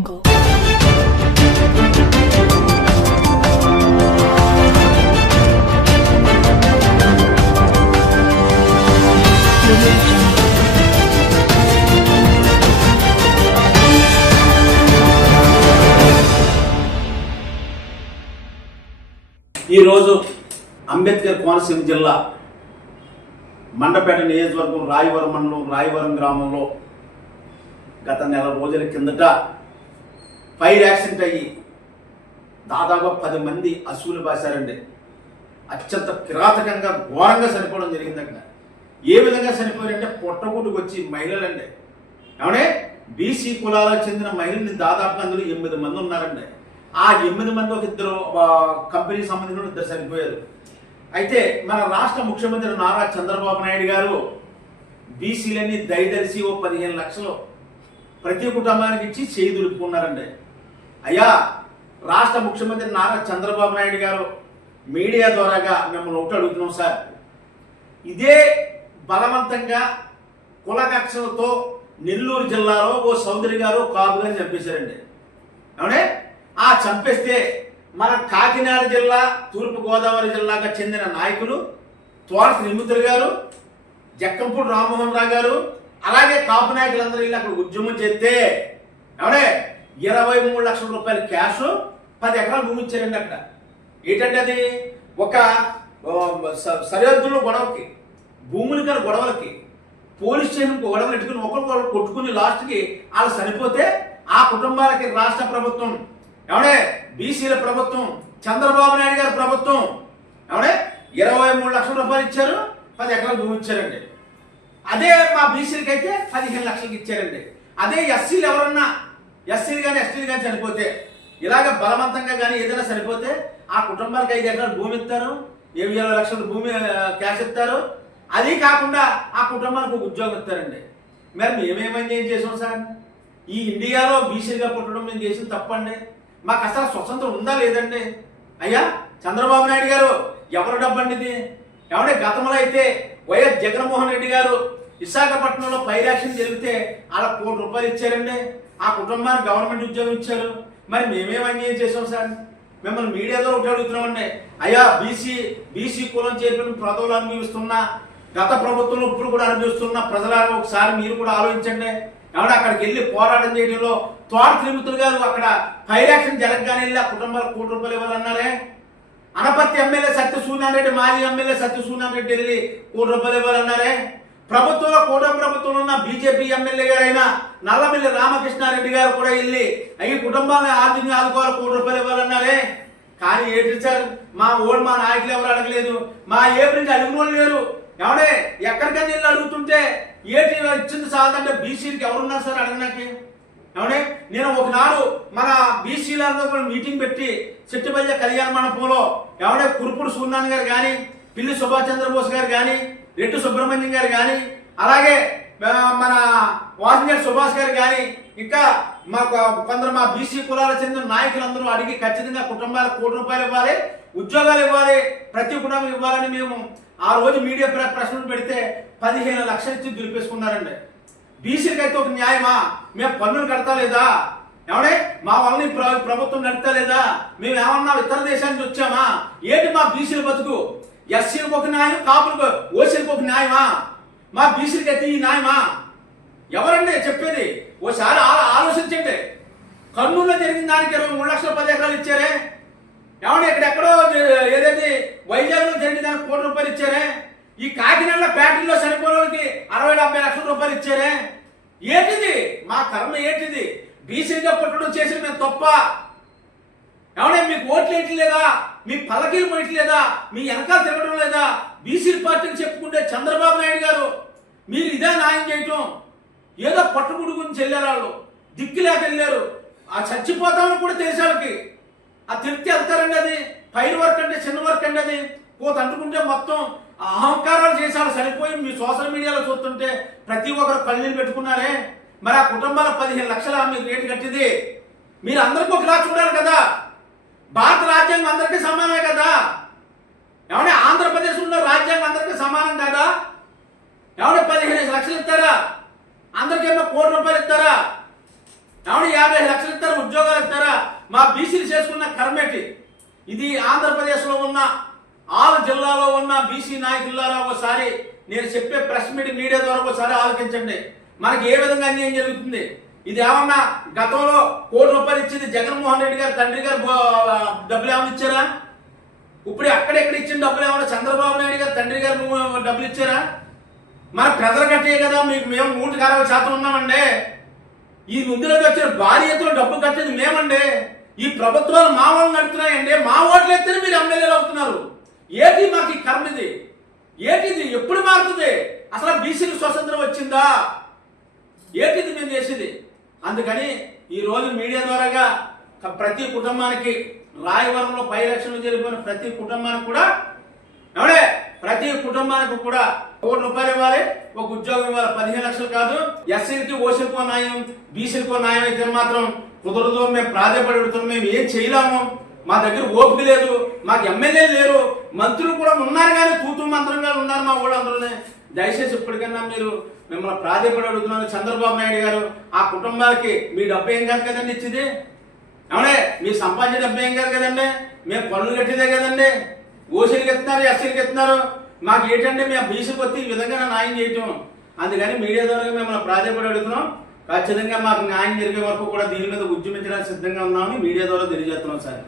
jungle. ఈరోజు అంబేద్కర్ కోనసీమ జిల్లా మండపేట నియోజకవర్గం రాయవరం మండలం రాయవరం గ్రామంలో గత నెల రోజుల కిందట ఫైర్ యాక్సిడెంట్ అయ్యి దాదాపు పది మంది అసూలు బాశారండి అత్యంత కిరాతకంగా ఘోరంగా చనిపోవడం జరిగింది అక్కడ ఏ విధంగా చనిపోయారంటే పొట్టగుట్టుకు వచ్చి మహిళలండి. ఏమంటే బీసీ కులాలకు చెందిన మహిళల్ని దాదాపు అందులో ఎనిమిది మంది ఉన్నారండి. ఆ ఎనిమిది మంది ఒక ఇద్దరు కంపెనీ కంపెనీకి సంబంధించిన ఇద్దరు చనిపోయారు. అయితే మన రాష్ట్ర ముఖ్యమంత్రి నారా చంద్రబాబు నాయుడు గారు బీసీలని దయదర్శి ఓ పదిహేను లక్షలు ప్రతి కుటుంబానికి ఇచ్చి చేయి దులుపుకున్నారండి. అయ్యా రాష్ట్ర ముఖ్యమంత్రి నారా చంద్రబాబు నాయుడు గారు మీడియా ద్వారాగా మిమ్మల్ని ఒకటి అడుగుతున్నాం సార్. ఇదే బలవంతంగా కులకక్షలతో నెల్లూరు జిల్లాలో ఓ సౌదరి గారు కాపు చంపేశారండి అవునే? ఆ చంపేస్తే మన కాకినాడ జిల్లా తూర్పుగోదావరి జిల్లాకు చెందిన నాయకులు తోట నిమిత్రులు గారు జక్కంపూడి రామ్మోహన్ రావు గారు అలాగే కాపు నాయకులందరూ వెళ్ళి అక్కడ ఉద్యమం చేస్తే ఎవడే ఇరవై మూడు లక్షల రూపాయల క్యాష్ పది ఎకరాలు భూమి ఇచ్చారండి అక్కడ. ఏంటంటే అది? ఒక స- సరిహద్దులో గొడవకి భూములు కానీ గొడవలకి పోలీస్ స్టేషన్ గొడవలు ఎట్టుకుని ఒకరికొకరు కొట్టుకుని లాస్ట్కి వాళ్ళు చనిపోతే ఆ కుటుంబాలకి రాష్ట్ర ప్రభుత్వం ఎవడే బీసీల ప్రభుత్వం చంద్రబాబు నాయుడు గారి ప్రభుత్వం ఎవడే ఇరవై మూడు లక్షల రూపాయలు ఇచ్చారు పది ఎకరాలు భూమి ఇచ్చారండి. అదే మా బీసీలకైతే పదిహేను లక్షలకి ఇచ్చారండి. అదే ఎస్సీలు ఎవరన్నా ఎస్సీలు కానీ ఎస్టీలు కానీ చనిపోతే ఇలాగ బలవంతంగా కానీ ఏదైనా చనిపోతే ఆ కుటుంబానికి ఐదు ఎకరాలు భూమి ఇస్తారు ఏడు ఇరవై లక్షల భూమి క్యాష్ ఇస్తారు. అది కాకుండా ఆ కుటుంబానికి ఒక ఉద్యోగం ఇస్తారండి. మరి మేమేమని ఏం చేసాం సార్? ఈ ఇండియాలో బీసీగా పుట్టడం మేము చేసిన తప్పండి. మాకు అసలు స్వతంత్రం ఉందా లేదండి? అయ్యా చంద్రబాబు నాయుడు గారు ఎవరు డబ్బండి ఇది? ఎవడే గతంలో అయితే వైఎస్ జగన్మోహన్ రెడ్డి గారు విశాఖపట్నంలో పైరాక్షన్ జరిగితే అలా కోటి రూపాయలు ఇచ్చారండి. ఆ కుటుంబానికి గవర్నమెంట్ ఉద్యోగం ఇచ్చారు మరి మేమేం అన్యాయం చేసాం సార్? మిమ్మల్ని మీడియాలో ఒకటి అడుగుతున్నామండి. అయ్యా బీసీ బీసీ కులం చేరిన పదవులు అనుభవిస్తున్న గత ప్రభుత్వంలో ఇప్పుడు కూడా అనుభవిస్తున్న ప్రజలను ఒకసారి మీరు కూడా ఆలోచించండి. కాబట్టి అక్కడికి వెళ్ళి పోరాటం చేయడంలో తోట త్రిమూర్తులు గారు అక్కడ పైరాక్షన్ జరగగానే వెళ్ళి ఆ కుటుంబాలకు కోటి రూపాయలు ఇవ్వాలన్నారే? అనపర్తి ఎమ్మెల్యే సత్య రెడ్డి మాజీ ఎమ్మెల్యే సత్య సూర్యారెడ్డి వెళ్ళి కోటి రూపాయలు ఇవ్వాలన్నారే? ప్రభుత్వంలో కూటమి ప్రభుత్వంలో ఉన్న బీజేపీ ఎమ్మెల్యే గారైన నల్లమిల్లి రామకృష్ణారెడ్డి గారు కూడా వెళ్ళి ఈ కుటుంబాన్ని ఆర్థికంగా ఆదుకోవాలి కోటి రూపాయలు ఇవ్వాలన్నారే. కానీ ఏంటి సార్? మా ఓడి మా నాయకులు ఎవరు అడగలేదు? మా ఏపీ నుంచి అడుగునోళ్ళు లేరు. ఎవడే ఎక్కడికైనా వెళ్ళి అడుగుతుంటే ఏటి ఇచ్చింది సాధంటే బీసీలకి ఎవరున్నారు సార్ అడగడానికి? ఏమంటే నేను ఒకనాడు మన బీసీలందరూ కూడా మీటింగ్ పెట్టి చెట్టుపల్లి కళ్యాణ మండపంలో ఎవడే కురుపుడు సూర్యనారాయణ గారు కానీ పిల్లి సుభాష్ చంద్రబోస్ గారు కానీ రెడ్డి సుబ్రహ్మణ్యం గారు కానీ అలాగే మన వాసినేటి సుభాష్ గారు కానీ ఇంకా మాకు కొందరు మా బీసీ కులాలకు చెందిన నాయకులందరూ అడిగి ఖచ్చితంగా కుటుంబాలకు కోటి రూపాయలు ఇవ్వాలి ఉద్యోగాలు ఇవ్వాలి ప్రతి కుటుంబం ఇవ్వాలని మేము ఆ రోజు మీడియా ప్ర- ప్రశ్నలు పెడితే పదిహేను లక్షలు ఇచ్చి దులిపేసుకున్నారండి బీసీకి అయితే ఒక న్యాయమా? మేము పన్నులు కడతా లేదా మా వాళ్ళని ప్రభుత్వం నడుపుతా లేదా మేము ఏమన్నా ఇతర దేశానికి వచ్చామా? ఏంటి మా బీసీల బతుకు? ఎస్సీలకు ఒక న్యాయం కాపులకు ఓసీలకు ఒక న్యాయమా? మా బీసీలకి అయితే ఈ న్యాయమా? ఎవరండి చెప్పేది? ఓసారి ఆలోచించండి. కర్నూలులో జరిగిన దానికి ఇరవై మూడు లక్షల పది ఎకరాలు ఇచ్చారే? ఏమంటే ఇక్కడ ఎక్కడో ఏదైతే వైజాగ్లో జరిగిన దానికి కోటి రూపాయలు ఇచ్చారే? ఈ కాకినాడలో ఫ్యాక్టరీలో చనిపోయిన వాళ్ళకి అరవై డెబ్బై లక్షల రూపాయలు ఇచ్చారే? ఏంటిది? మా కర్మ ఏంటిది? బీసీగా పుట్టడం చేసి మేము తప్ప. ఏమంటే మీకు ఓట్లు ఏంటి లేదా? మీ పల్లకీలు మొయట్లేదా లేదా? మీ వెనకాల తిరగడం లేదా? బీసీ పార్టీని చెప్పుకుంటే చంద్రబాబు నాయుడు గారు మీరు ఇదే న్యాయం చేయటం. ఏదో పట్టుకుడు గురించి వెళ్ళారు వాళ్ళు. దిక్కు లేక వెళ్ళారు. ఆ చచ్చిపోతామని కూడా తెలిసి వాళ్ళకి. ఆ తిరిగి వెళ్తారండి అది. పైరు వర్క్ అంటే చిన్న వర్క్ అండి అది. కోత అంటుకుంటే మొత్తం ఆ అహంకారాలు చేశాడు సరిపోయి మీ సోషల్ మీడియాలో చూస్తుంటే ప్రతి ఒక్కరు కళ్ళీలు పెట్టుకున్నారే. మరి ఆ కుటుంబాల పదిహేను లక్షల మీరు రేటు కట్టింది. మీరు అందరికీ ఒక చూడాలి కదా. భారత రాజ్యాంగం అందరికీ సమానమే కదా? ఏమంటే ఆంధ్రప్రదేశ్ ఉన్న రాజ్యాంగం అందరికీ సమానం కదా? ఏమంటే పదిహేను లక్షలు ఇస్తారా? అందరికేమో కోటి రూపాయలు ఇస్తారా? ఎవడ యాభై లక్షలు ఇస్తారు? ఉద్యోగాలు ఇస్తారా? మా బీసీలు చేసుకున్న కర్మేటి ఇది ఆంధ్రప్రదేశ్లో ఉన్న ఆరు జిల్లాలో ఉన్న బీసీ నాయకులారా ఒకసారి నేను చెప్పే ప్రెస్ మీట్ మీడియా ద్వారా ఒకసారి ఆలోచించండి. మనకి ఏ విధంగా అన్యాయం జరుగుతుంది? ఇది ఏమన్నా గతంలో కోటి రూపాయలు ఇచ్చింది జగన్మోహన్ రెడ్డి గారు తండ్రి గారు డబ్బులు ఏమైనా ఇచ్చారా? ఇప్పుడు ఎక్కడెక్కడ ఇచ్చిన డబ్బులు ఏమైనా చంద్రబాబు నాయుడు గారు తండ్రి గారు డబ్బులు ఇచ్చారా? మన ప్రజలు కట్టే కదా మీకు మేము నూటికి అరవై శాతం ఉన్నామండి. ఈ ముందులోకి వచ్చిన భారీ డబ్బు కట్టేది మేమండి. ఈ ప్రభుత్వాలు మా వాళ్ళు నడుపుతున్నాయండి మా ఓట్లు ఎత్తే మీరు ఎమ్మెల్యేలు అవుతున్నారు. ఏది మాకు ఈ కర్మ ఇది? ఏటిది ఎప్పుడు మారుతుంది? అసలు బీసీకి స్వతంత్రం వచ్చిందా? ఏటిది మేము చేసేది? అందుకని ఈ రోజు మీడియా ద్వారాగా ప్రతి కుటుంబానికి రాయవరంలో పై లక్షలు జరిగిపోయిన ప్రతి కుటుంబానికి కూడా ఎవడే ప్రతి కుటుంబానికి కూడా కోటి రూపాయలు ఇవ్వాలి ఒక ఉద్యోగం ఇవ్వాలి పదిహేను లక్షలు కాదు. ఎస్సీలకి ఓసీలకో న్యాయం బీసీలకో న్యాయం అయితే మాత్రం కుదరదు మేము ప్రాధాన్యపడి మేము ఏం చేయలేము. మా దగ్గర ఓపిక లేదు మాకు ఎమ్మెల్యేలు లేరు మంత్రులు కూడా ఉన్నారు కానీ కూతురు మంత్రంగా ఉన్నారు మా ఊళ్ళందరూనే. దయచేసి ఇప్పటికన్నా మీరు మిమ్మల్ని ప్రాధాన్యపడి అడుగుతున్నాను చంద్రబాబు నాయుడు గారు ఆ కుటుంబాలకి మీ డబ్బు ఏం కాదు కదండి ఇచ్చింది? ఏమంటే మీ సంపాదించిన డబ్బు ఏం కాదు కదండి? మేము పనులు కట్టేదే కదండి? ఓసీలకి ఎత్తున్నారు ఎస్సీలకి ఎత్తున్నారు మాకు ఏంటంటే మేము బీసీకి వచ్చి ఈ విధంగా న్యాయం చేయటం. అందుకని మీడియా ద్వారా మిమ్మల్ని ప్రాధాన్యపడి అడుగుతున్నాం. ఖచ్చితంగా మాకు న్యాయం జరిగే వరకు కూడా దీని మీద ఉద్యమించడానికి సిద్ధంగా ఉన్నామని మీడియా ద్వారా తెలియజేస్తున్నాం సార్.